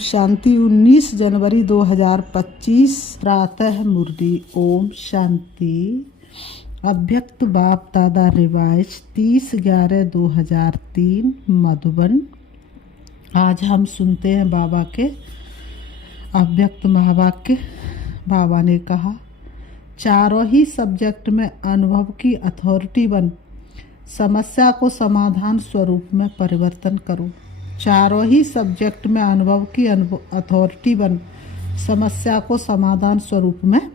शांति। 19 जनवरी 2025 प्रातः मुरली। ओम शांति। अव्यक्त बाप दादा रिवाइज 30/11/2003 मधुबन। आज हम सुनते हैं बाबा के अव्यक्त महावाक्य। बाबा ने कहा, चारों ही सब्जेक्ट में अनुभव की अथॉरिटी बन समस्या को समाधान स्वरूप में परिवर्तन करो। चारों ही सब्जेक्ट में अनुभव की अथॉरिटी बन समस्या को समाधान स्वरूप में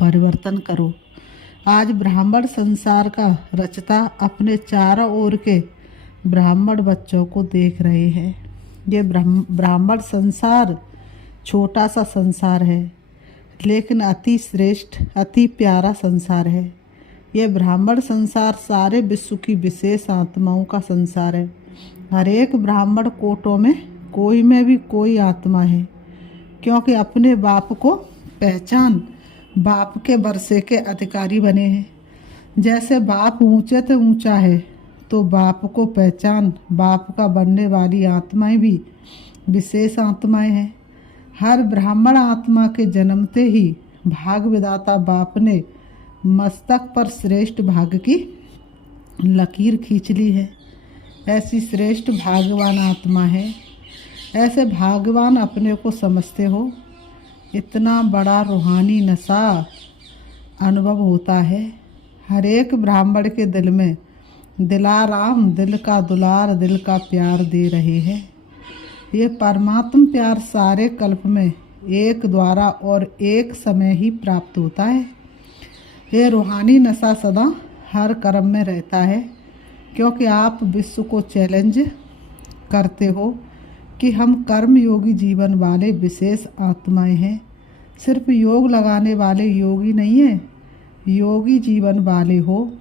परिवर्तन करो। आज ब्राह्मण संसार का रचता अपने चारों ओर के ब्राह्मण बच्चों को देख रहे हैं। ये ब्राह्मण संसार छोटा सा संसार है, लेकिन अति श्रेष्ठ अति प्यारा संसार है। ये ब्राह्मण संसार सारे विश्व की विशेष आत्माओं का संसार है। हर एक ब्राह्मण कोटों में कोई में भी कोई आत्मा है, क्योंकि अपने बाप को पहचान बाप के वर्षे के अधिकारी बने हैं। जैसे बाप ऊंचे से ऊंचा है, तो बाप को पहचान बाप का बनने वाली आत्माएं भी विशेष आत्माएं हैं। हर ब्राह्मण आत्मा के जन्मते ही भाग विधाता बाप ने मस्तक पर श्रेष्ठ भाग की लकीर खींच ली है। ऐसी श्रेष्ठ भाग्यवान आत्मा है। ऐसे भाग्यवान अपने को समझते हो। इतना बड़ा रूहानी नशा अनुभव होता है। हर एक ब्राह्मण के दिल में दिलाराम दिल का दुलार दिल का प्यार दे रहे हैं। ये परमात्म प्यार सारे कल्प में एक द्वारा और एक समय ही प्राप्त होता है। ये रूहानी नशा सदा हर कर्म में रहता है, क्योंकि आप विश्व को चैलेंज करते हो कि हम कर्म योगी जीवन वाले विशेष आत्माएं हैं। सिर्फ योग लगाने वाले योगी नहीं हैं, योगी जीवन वाले हो।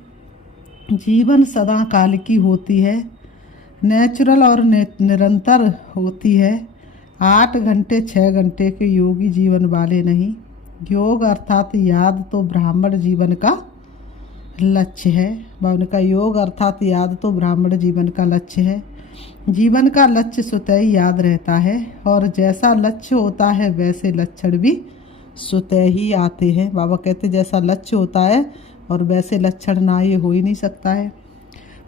जीवन सदा काल की होती है, नेचुरल और निरंतर होती है। 8 घंटे 6 घंटे के योगी जीवन वाले नहीं। योग अर्थात याद तो ब्राह्मण जीवन का लक्ष्य है। बाबा का योग अर्थात याद तो ब्राह्मण जीवन का लक्ष्य है। जीवन का लक्ष्य स्वतः ही याद रहता है, और जैसा लक्ष्य होता है वैसे लक्षण भी स्वतः ही आते हैं। बाबा कहते जैसा लक्ष्य होता है और वैसे लक्षण ना ये हो ही नहीं सकता है।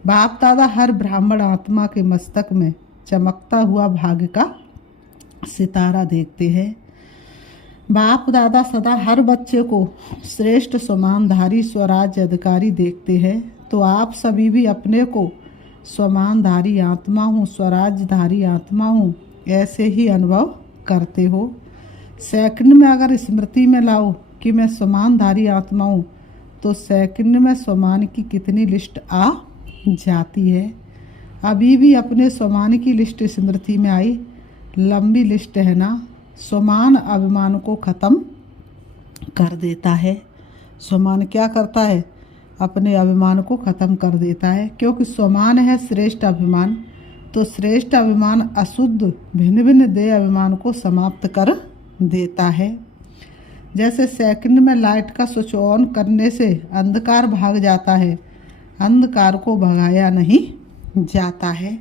बाप दादा हर ब्राह्मण आत्मा के मस्तक में चमकता हुआ भाग्य का सितारा देखते हैं। बाप दादा सदा हर बच्चे को श्रेष्ठ स्वमानधारी स्वराज्य अधिकारी देखते हैं। तो आप सभी भी अपने को स्वमानधारी आत्मा हूँ, स्वराज्यधारी आत्मा हूँ, ऐसे ही अनुभव करते हो। सेकंड में अगर स्मृति में लाओ कि मैं स्वमानधारी आत्मा हूँ, तो सेकंड में स्वमान की कितनी लिस्ट आ जाती है। अभी भी अपने स्वमान की लिस्ट स्मृति में आई, लंबी लिस्ट है ना। स्वमान अभिमान को ख़त्म कर देता है। स्वमान क्या करता है? अपने अभिमान को ख़त्म कर देता है, क्योंकि स्वमान है श्रेष्ठ अभिमान। तो श्रेष्ठ अभिमान अशुद्ध भिन्न भिन्न देह अभिमान को समाप्त कर देता है। जैसे सेकंड में लाइट का स्विच ऑन करने से अंधकार भाग जाता है, अंधकार को भगाया नहीं जाता है।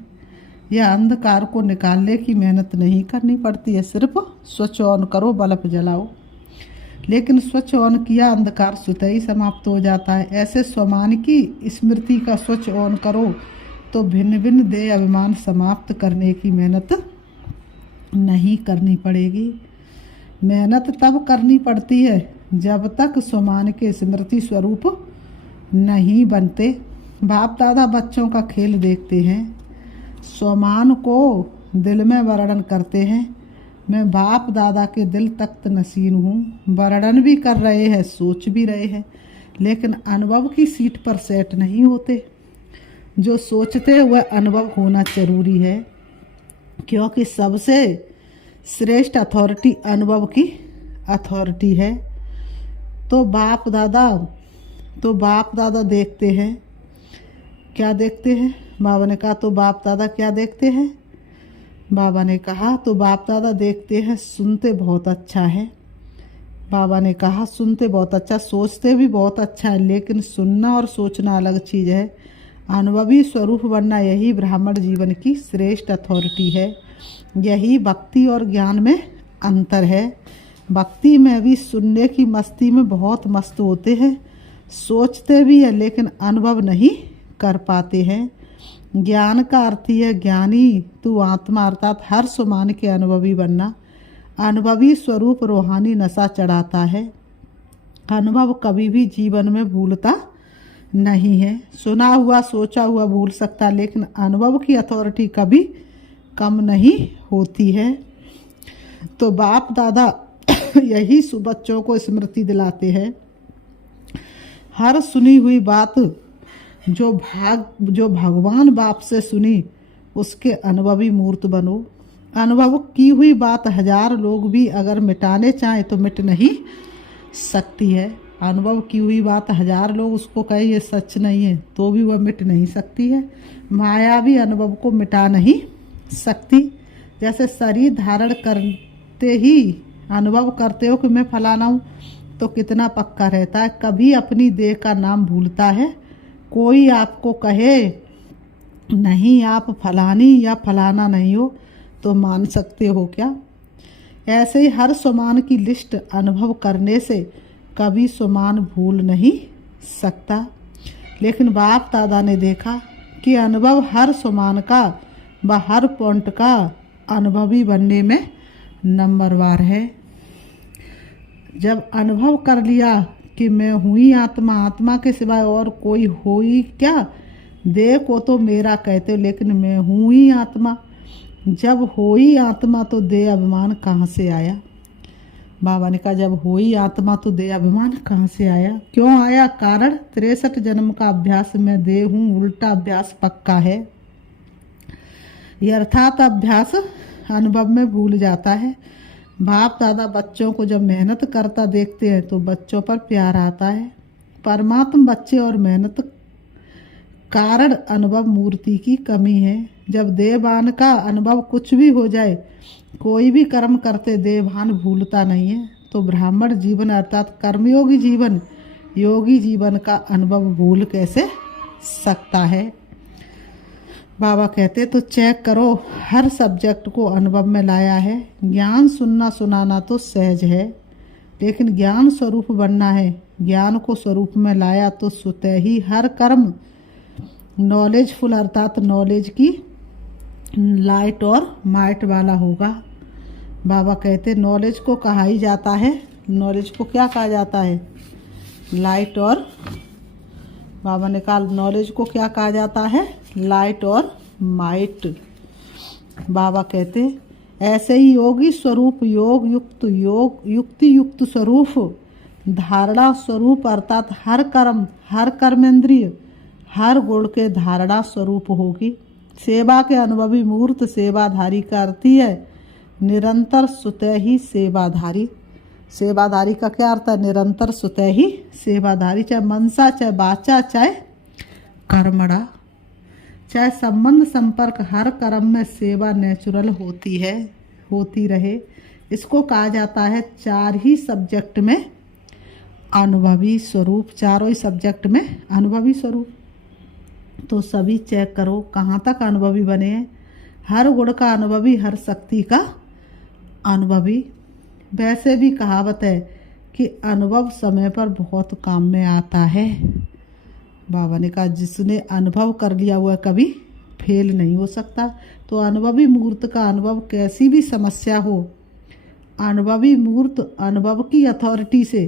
यह अंधकार को निकालने की मेहनत नहीं करनी पड़ती है, सिर्फ स्विच ऑन करो, बल्ब जलाओ। लेकिन स्विच ऑन किया, अंधकार स्वतः ही समाप्त हो जाता है। ऐसे स्वमान की स्मृति का स्विच ऑन करो तो भिन्न भिन्न देह अभिमान समाप्त करने की मेहनत नहीं करनी पड़ेगी। मेहनत तब करनी पड़ती है जब तक स्वमान के स्मृति स्वरूप नहीं बनते। बाप दादा बच्चों का खेल देखते हैं, स्वमान को दिल में वर्णन करते हैं। मैं बाप दादा के दिल तख्त नसीन हूँ। वर्णन भी कर रहे हैं, सोच भी रहे हैं, लेकिन अनुभव की सीट पर सेट नहीं होते। जो सोचते वह अनुभव होना जरूरी है, क्योंकि सबसे श्रेष्ठ अथॉरिटी अनुभव की अथॉरिटी है। तो बाप दादा देखते हैं। क्या देखते हैं? बाबा ने कहा तो बाप दादा क्या देखते हैं? बाबा ने कहा तो बाप दादा देखते हैं, सुनते बहुत अच्छा है। बाबा ने कहा सुनते बहुत अच्छा, सोचते भी बहुत अच्छा है, लेकिन सुनना और सोचना अलग चीज़ है। अनुभवी स्वरूप बनना यही ब्राह्मण जीवन की श्रेष्ठ अथॉरिटी है। यही भक्ति और ज्ञान में अंतर है। भक्ति में भी सुनने की मस्ती में बहुत मस्त होते हैं, सोचते भी हैं लेकिन अनुभव नहीं कर पाते हैं। ज्ञान का अर्थ है ज्ञानी तू आत्मा, अर्थात हर सुमान के अनुभवी बनना। अनुभवी स्वरूप रूहानी नशा चढ़ाता है। अनुभव कभी भी जीवन में भूलता नहीं है। सुना हुआ सोचा हुआ भूल सकता, लेकिन अनुभव की अथॉरिटी कभी कम नहीं होती है। तो बाप दादा यही बच्चों को स्मृति दिलाते हैं। हर सुनी हुई बात जो भगवान बाप से सुनी उसके अनुभवी मूर्त बनो। अनुभव की हुई बात 1000 लोग भी अगर मिटाने चाहें तो मिट नहीं सकती है। अनुभव की हुई बात 1000 लोग उसको कहे ये सच नहीं है तो भी वह मिट नहीं सकती है। माया भी अनुभव को मिटा नहीं सकती। जैसे शरीर धारण करते ही अनुभव करते हो कि मैं फलाना हूँ तो कितना पक्का रहता है। कभी अपनी देह का नाम भूलता है। कोई आपको कहे नहीं आप फलानी या फलाना नहीं हो तो मान सकते हो क्या? ऐसे ही हर सुमान की लिस्ट अनुभव करने से कभी सुमान भूल नहीं सकता। लेकिन बाप दादा ने देखा कि अनुभव हर सुमान का व हर पॉइंट का अनुभवी बनने में नंबरवार है। जब अनुभव कर लिया कि मैं हूँ ही आत्मा, आत्मा के सिवाय और कोई हो ही क्या? देह को तो मेरा कहते हो लेकिन मैं हूँ ही आत्मा। जब हो ही आत्मा तो देह अभिमान कहाँ से आया? बाबा ने कहा जब हो ही आत्मा तो देह अभिमान कहाँ से आया? क्यों आया? कारण 63 जन्म का अभ्यास में देह हूँ, उल्टा अभ्यास पक्का है। यथार्थ अभ्यास अनुभव में भूल जाता है। बाप दादा बच्चों को जब मेहनत करता देखते हैं तो बच्चों पर प्यार आता है। परमात्मा बच्चे और मेहनत कारण अनुभव मूर्ति की कमी है। जब देहभान का अनुभव कुछ भी हो जाए, कोई भी कर्म करते देहभान भूलता नहीं है, तो ब्राह्मण जीवन अर्थात कर्मयोगी जीवन, योगी जीवन का अनुभव भूल कैसे सकता है? बाबा कहते तो चेक करो, हर सब्जेक्ट को अनुभव में लाया है। ज्ञान सुनना सुनाना तो सहज है, लेकिन ज्ञान स्वरूप बनना है। ज्ञान को स्वरूप में लाया तो स्वतः ही हर कर्म नॉलेजफुल अर्थात नॉलेज की लाइट और माइट वाला होगा। बाबा कहते नॉलेज को कहा ही जाता है, नॉलेज को क्या कहा जाता है? लाइट और, बाबा ने कहा नॉलेज को क्या कहा जाता है? लाइट और माइट। बाबा कहते ऐसे ही योगी स्वरूप योग युक्त युक्ति युक्त स्वरूप धारणा स्वरूप अर्थात हर कर्म हर कर्मेंद्रिय हर गुण के धारणा स्वरूप होगी। सेवा के अनुभवी मूर्त सेवाधारी का अर्थ है निरंतर स्वतः ही सेवाधारी। सेवाधारी का क्या अर्थ है? निरंतर स्वतः ही सेवाधारी, चाहे मनसा चाहे वाचा चाहे कर्मणा, चाहे संबंध संपर्क हर कर्म में सेवा नेचुरल होती है, होती रहे। इसको कहा जाता है 4 ही सब्जेक्ट में अनुभवी स्वरूप, चारों ही सब्जेक्ट में अनुभवी स्वरूप। तो सभी चेक करो कहाँ तक अनुभवी बने हैं। हर गुण का अनुभवी, हर शक्ति का अनुभवी। वैसे भी कहावत है कि अनुभव समय पर बहुत काम में आता है। बाबा ने कहा जिसने अनुभव कर लिया हुआ कभी फेल नहीं हो सकता। तो अनुभवी मूर्त का अनुभव कैसी भी समस्या हो, अनुभवी मूर्त अनुभव की अथॉरिटी से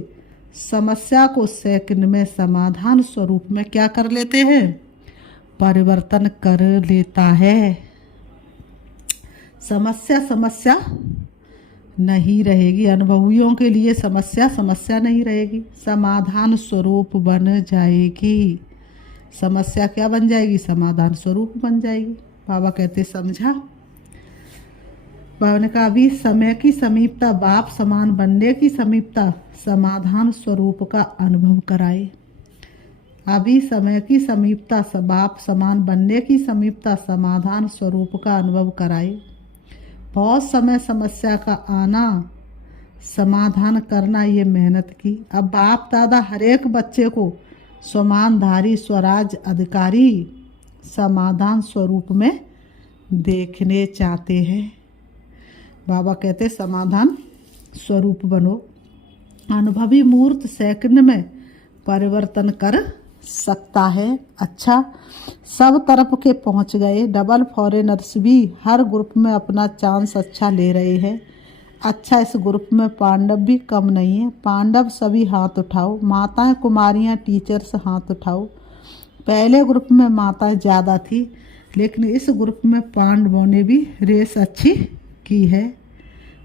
समस्या को सेकंड में समाधान स्वरूप में क्या कर लेते हैं? परिवर्तन कर लेता है। समस्या नहीं रहेगी। अनुभवियों के लिए समस्या नहीं रहेगी, समाधान स्वरूप बन जाएगी। समस्या क्या बन जाएगी? समाधान स्वरूप बन जाएगी। बाबा कहते समझा? बाबा ने कहा अभी समय की समीपता, बाप समान बनने की समीपता समाधान स्वरूप का अनुभव कराए। अभी समय की समीपता, बाप समान बनने की समीपता समाधान स्वरूप का अनुभव कराए। बहुत समय समस्या का आना, समाधान करना, ये मेहनत की। अब बाप दादा हर एक बच्चे को स्वमानधारी स्वराज अधिकारी समाधान स्वरूप में देखने चाहते हैं। बाबा कहते समाधान स्वरूप बनो। अनुभवी मूर्त सेकंड में परिवर्तन कर सकता है। अच्छा, सब तरफ के पहुंच गए। डबल फॉरेनर्स भी हर ग्रुप में अपना चांस अच्छा ले रहे हैं। अच्छा, इस ग्रुप में पांडव भी कम नहीं है। पांडव सभी हाथ उठाओ। माताएं, कुमारियां, टीचर्स हाथ उठाओ। पहले ग्रुप में माताएं ज़्यादा थी, लेकिन इस ग्रुप में पांडवों ने भी रेस अच्छी की है।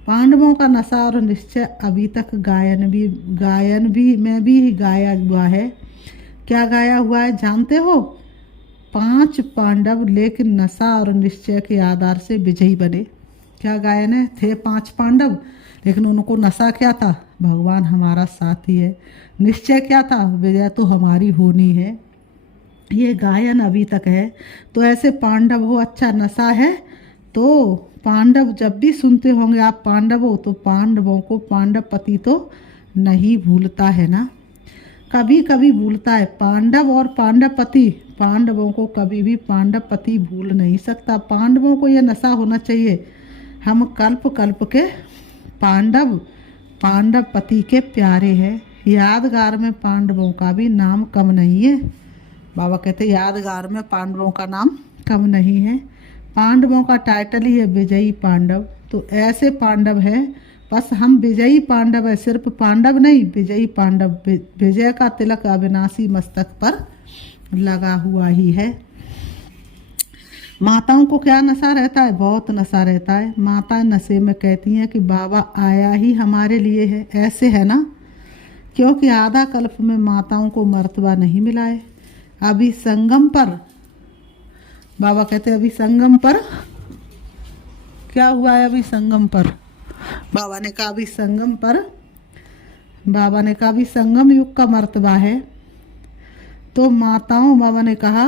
पांडवों का नशा और निश्चय अभी तक गायन भी में भी गाया हुआ है। क्या गाया हुआ है जानते हो? 5 पांडव लेकिन नशा और निश्चय के आधार से विजयी बने। क्या गायन है? थे 5 पांडव, लेकिन उनको नशा क्या था? भगवान हमारा साथी है। निश्चय क्या था? विजय तो हमारी होनी है। ये गायन अभी तक है। तो ऐसे पांडव हो। अच्छा, नशा है तो पांडव जब भी सुनते होंगे आप पांडव हो, तो पांडवों को पांडव पति तो नहीं भूलता है ना, कभी कभी भूलता है। पांडव और पांडव पति, पांडवों को कभी भी पांडव पति भूल नहीं सकता। पांडवों को यह नशा होना चाहिए, हम कल्प कल्प के पांडव पति के प्यारे हैं। यादगार में पांडवों का भी नाम कम नहीं है। बाबा कहते यादगार में पांडवों का नाम कम नहीं है। पांडवों का टाइटल ही है विजयी पांडव। तो ऐसे पांडव है, बस हम विजयी पांडव है, सिर्फ पांडव नहीं, विजयी पांडव। विजय का तिलक अविनाशी मस्तक पर लगा हुआ ही है। माताओं को क्या नशा रहता है? बहुत नशा रहता है। माताएं नशे में कहती हैं कि बाबा आया ही हमारे लिए है। ऐसे है ना, क्योंकि आधा कल्प में माताओं को मर्तबा नहीं मिला है। अभी संगम पर बाबा कहते अभी संगम पर क्या हुआ है? अभी संगम पर बाबा ने कहा अभी संगम युग का मर्तबा है। तो माताओं, बाबा ने कहा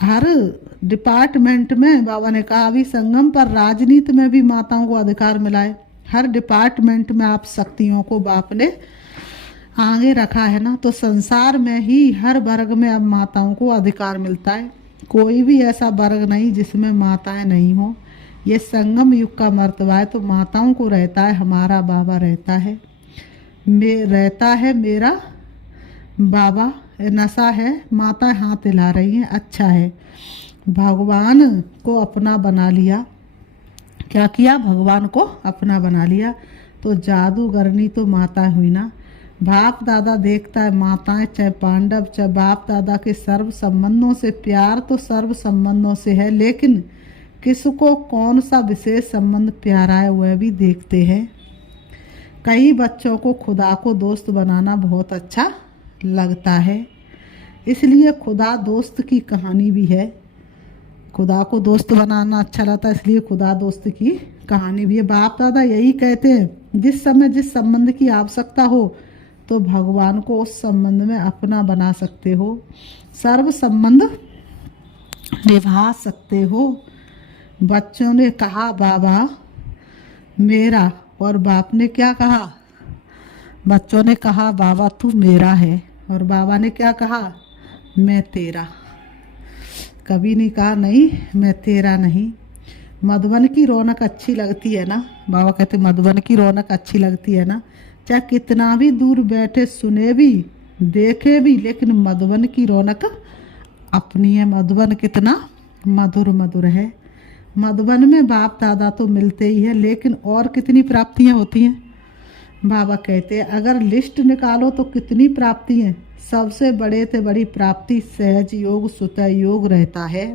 हर डिपार्टमेंट में, बाबा ने कहा अभी संगम पर राजनीति में भी माताओं को अधिकार मिला है। हर डिपार्टमेंट में आप शक्तियों को बाप ने आगे रखा है ना। तो संसार में ही हर वर्ग में अब माताओं को अधिकार मिलता है। कोई भी ऐसा वर्ग नहीं जिसमें माताएं नहीं हो। ये संगम युग का मर्तबा है। तो माताओं को रहता है, हमारा बाबा रहता है, मेरा बाबा। नशा है, माता हाथ हिला रही हैं। अच्छा है, भगवान को अपना बना लिया। क्या किया? भगवान को अपना बना लिया। तो जादूगरनी तो माता हुई ना। बाप दादा देखता है माताएं, चाहे पांडव चाहे बाप दादा के सर्व संबंधों से, प्यार तो सर्व संबंधों से है, लेकिन किसको कौन सा विशेष संबंध प्यारा है वह भी देखते हैं। कई बच्चों को खुदा को दोस्त बनाना बहुत अच्छा लगता है, इसलिए खुदा दोस्त की कहानी भी है। खुदा को दोस्त बनाना अच्छा लगता है, इसलिए खुदा दोस्त की कहानी भी है। बाप दादा यही कहते हैं, जिस समय जिस संबंध की आवश्यकता हो तो भगवान को उस संबंध में अपना बना सकते हो, सर्व संबंध निभा सकते हो। बच्चों ने कहा बाबा मेरा, और बाप ने क्या कहा? बच्चों ने कहा बाबा तू मेरा है, और बाबा ने क्या कहा? मैं तेरा। कभी नहीं कहा नहीं मैं तेरा नहीं। मधुबन की रौनक अच्छी लगती है ना। बाबा कहते मधुबन की रौनक अच्छी लगती है ना। चाहे कितना भी दूर बैठे सुने भी देखे भी, लेकिन मधुबन की रौनक अपनी है। मधुबन कितना मधुर मधुर है। मधुबन में बाप दादा तो मिलते ही है, लेकिन और कितनी प्राप्तियां होती हैं। बाबा कहते हैं अगर लिस्ट निकालो तो कितनी प्राप्ति हैं। सबसे बड़े से बड़ी प्राप्ति सहज योग सुतः योग रहता है।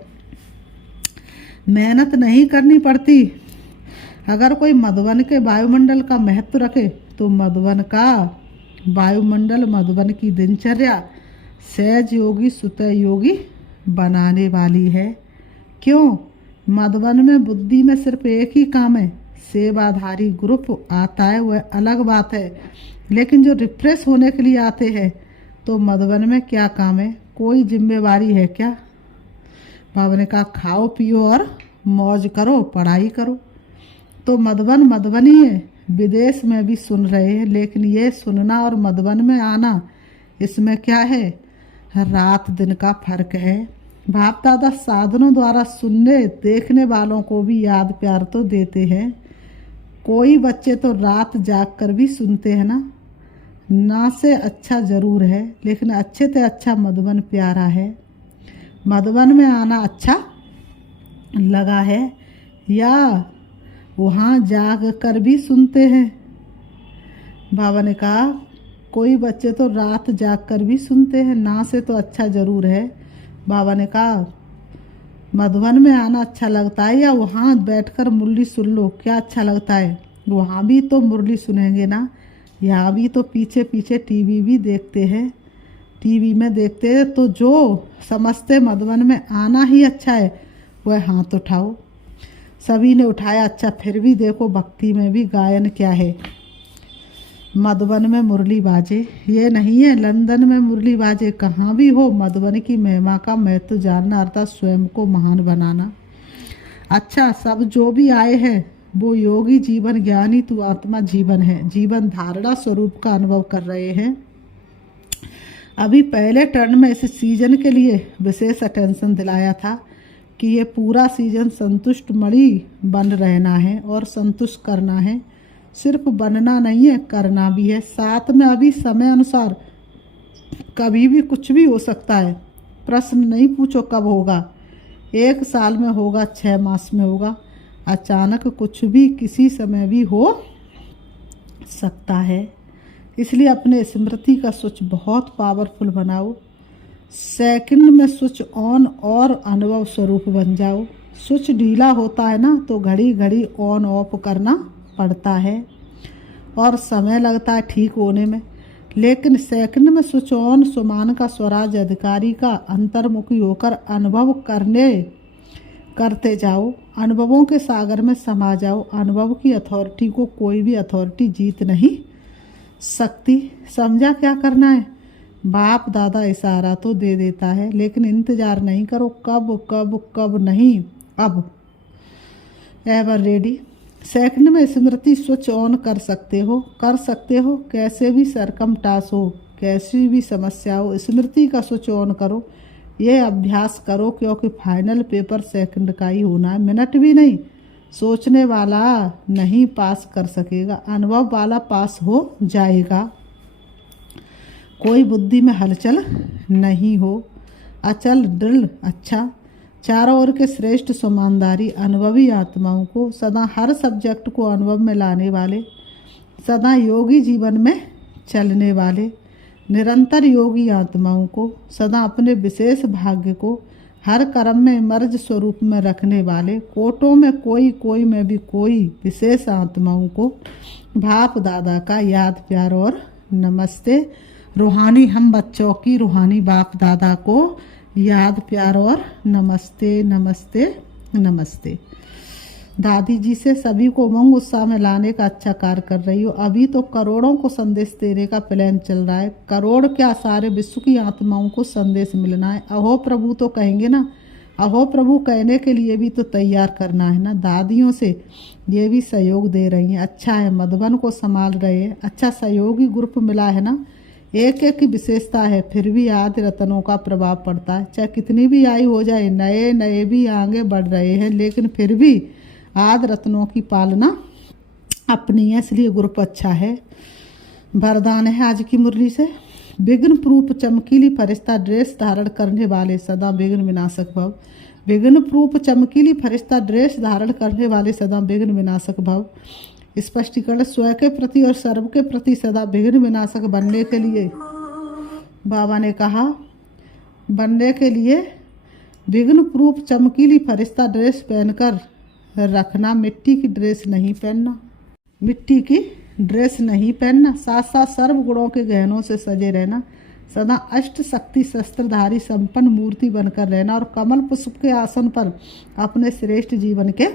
मेहनत नहीं करनी पड़ती। अगर कोई मधुबन के वायुमंडल का महत्व रखे तो मधुबन का वायुमंडल, मधुबन की दिनचर्या सहज योगी सुतः योगी बनाने वाली है। क्यों? मधुबन में बुद्धि में सिर्फ एक ही काम है, सेवाधारी ग्रुप आता है वह अलग बात है, लेकिन जो रिफ्रेश होने के लिए आते हैं तो मधुबन में क्या काम है? कोई जिम्मेवारी है क्या? बाबा ने कहा खाओ पियो और मौज करो, पढ़ाई करो। तो मधुबन मधुबनी है। विदेश में भी सुन रहे हैं, लेकिन ये सुनना और मधुबन में आना, इसमें क्या है? रात दिन का फर्क है। बाप दादा साधनों द्वारा सुनने देखने वालों को भी याद प्यार तो देते हैं। कोई बच्चे तो रात जाग कर भी सुनते हैं ना से अच्छा जरूर है, लेकिन अच्छे से अच्छा मधुबन प्यारा है। मधुबन में आना अच्छा लगा है या वहाँ जाग कर भी सुनते हैं? बाबा ने कहा कोई बच्चे तो रात जाग कर भी सुनते हैं, ना से तो अच्छा ज़रूर है। बाबा ने कहा मधुबन में आना अच्छा लगता है या वहाँ बैठकर मुरली सुन लो, क्या अच्छा लगता है? वहाँ भी तो मुरली सुनेंगे ना, यहाँ भी तो पीछे पीछे टीवी भी देखते हैं। टीवी में देखते हैं तो जो समझते मधुबन में आना ही अच्छा है वह हाथ उठाओ। सभी ने उठाया। अच्छा, फिर भी देखो भक्ति में भी गायन क्या है। मधुबन में मुरली बाजे, ये नहीं है लंदन में मुरली बाजे, कहाँ भी हो मधुबन की महिमा का महत्व जानना अर्थात स्वयं को महान बनाना। अच्छा, सब जो भी आए हैं वो योगी जीवन ज्ञानी तू आत्मा जीवन है, जीवन धारणा स्वरूप का अनुभव कर रहे हैं। अभी पहले टर्न में इस सीजन के लिए विशेष अटेंशन दिलाया था कि ये पूरा सीजन संतुष्ट मणि बन रहना है और संतुष्ट करना है। सिर्फ बनना नहीं है, करना भी है साथ में। अभी समय अनुसार कभी भी कुछ भी हो सकता है। प्रश्न नहीं पूछो कब होगा, 1 साल में होगा, 6 मास में होगा, अचानक कुछ भी किसी समय भी हो सकता है। इसलिए अपने स्मृति का स्विच बहुत पावरफुल बनाओ। सेकंड में स्विच ऑन और अनुभव स्वरूप बन जाओ। स्विच ढीला होता है ना तो घड़ी घड़ी ऑन ऑफ करना पड़ता है और समय लगता है ठीक होने में, लेकिन सेकंड में स्विच ऑन सुमान का स्वराज अधिकारी का अंतर्मुखी होकर अनुभव करते जाओ। अनुभवों के सागर में समा जाओ। अनुभव की अथॉरिटी को कोई भी अथॉरिटी जीत नहीं सकती। समझा क्या करना है? बाप दादा इशारा तो दे देता है, लेकिन इंतजार नहीं करो कब कब कब नहीं, अब एवर रेडी। सेकंड में स्मृति स्विच ऑन कर सकते हो कैसे भी सरकमटास हो, कैसी भी समस्या हो, स्मृति का स्विच ऑन करो। ये अभ्यास करो क्योंकि फाइनल पेपर सेकंड का ही होना है, मिनट भी नहीं। सोचने वाला नहीं पास कर सकेगा, अनुभव वाला पास हो जाएगा। कोई बुद्धि में हलचल नहीं हो, अचल दृढ़। अच्छा, चारों ओर के श्रेष्ठ समानदारी अनुभवी आत्माओं को, सदा हर सब्जेक्ट को अनुभव में लाने वाले, सदा योगी जीवन में चलने वाले, निरंतर योगी आत्माओं को, सदा अपने विशेष भाग्य को हर कर्म में मर्ज स्वरूप में रखने वाले, कोटों में कोई में भी कोई विशेष आत्माओं को बाप दादा का याद प्यार और नमस्ते। रूहानी हम बच्चों की रूहानी बाप दादा को याद प्यार और नमस्ते नमस्ते नमस्ते। दादी जी से सभी को उमंग उत्साह में लाने का अच्छा कार्य कर रही हो। अभी तो करोड़ों को संदेश देने का प्लान चल रहा है। करोड़ क्या, सारे विश्व की आत्माओं को संदेश मिलना है। अहो प्रभु तो कहेंगे ना, अहो प्रभु कहने के लिए भी तो तैयार करना है ना। दादियों से ये भी सहयोग दे रही हैं। अच्छा है, मधुबन को संभाल रहे हैं। अच्छा सहयोगी ग्रुप मिला है ना। एक एक की विशेषता है, फिर भी आदि रत्नों का प्रभाव पड़ता है। चाहे कितनी भी आयु हो जाए, नए नए भी आगे बढ़ रहे हैं, लेकिन फिर भी आदि रत्नों की पालना अपनी है, इसलिए ग्रुप अच्छा है। वरदान है आज की मुरली से, विघ्न प्रूप चमकीली फरिश्ता ड्रेस धारण करने वाले सदा विघ्न विनाशक भव। विघ्न प्रूप चमकीली फरिश्ता ड्रेस धारण करने वाले सदा विघ्न विनाशक भव। स्पष्टीकरण, स्वयं के प्रति और सर्व के प्रति सदा विघ्न विनाशक बनने के लिए बाबा ने कहा, बनने के लिए विघ्न प्रूप चमकीली फरिश्ता ड्रेस पहनकर रखना। मिट्टी की ड्रेस नहीं पहनना, मिट्टी की ड्रेस नहीं पहनना। साथ साथ सर्व गुणों के गहनों से सजे रहना। सदा अष्ट शक्ति शस्त्रधारी संपन्न मूर्ति बनकर रहना और कमल पुष्प के आसन पर अपने श्रेष्ठ जीवन के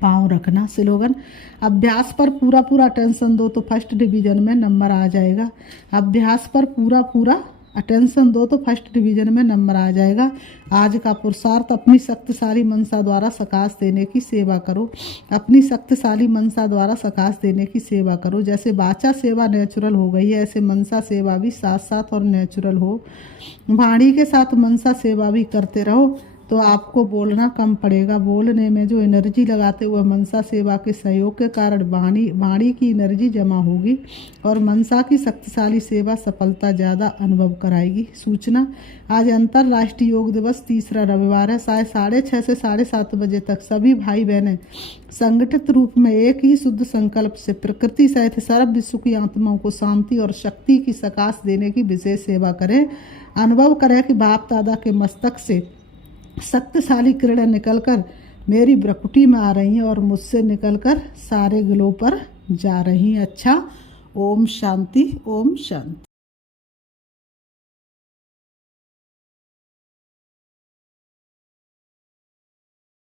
पांव रखना। स्लोगन, अभ्यास पर पूरा पूरा अटेंशन दो तो फर्स्ट डिवीजन में नंबर आ जाएगा। अभ्यास पर पूरा पूरा अटेंशन दो तो फर्स्ट डिवीजन में नंबर आ जाएगा। आज का पुरुषार्थ अपनी शक्तिशाली मनसा द्वारा सकाश देने की सेवा करो। अपनी शक्तिशाली मनसा द्वारा सकाश देने की सेवा करो। जैसे वाचा सेवा नेचुरल हो गई है, ऐसे मनसा सेवा भी साथ साथ और नेचुरल हो। वाणी के साथ मनसा सेवा भी करते रहो तो आपको बोलना कम पड़ेगा। बोलने में जो एनर्जी लगाते हुए मनसा सेवा के सहयोग के कारण वाणी की एनर्जी जमा होगी और मनसा की शक्तिशाली सेवा सफलता ज़्यादा अनुभव कराएगी। सूचना, आज अंतर्राष्ट्रीय योग दिवस, तीसरा रविवार है। 6:30 से 7:30 बजे तक सभी भाई बहनें संगठित रूप में एक ही शुद्ध संकल्प से प्रकृति सहित सर्व विश्व की आत्माओं को शांति और शक्ति की सकाश देने की विशेष सेवा करें। अनुभव करें कि बाप दादा के मस्तक से शक्तिशाली किरणें निकलकर मेरी भ्रुकुटी में आ रही हैं और मुझसे निकलकर सारे ग्लो पर जा रही हैं। अच्छा, ओम शांति, ओम शांति।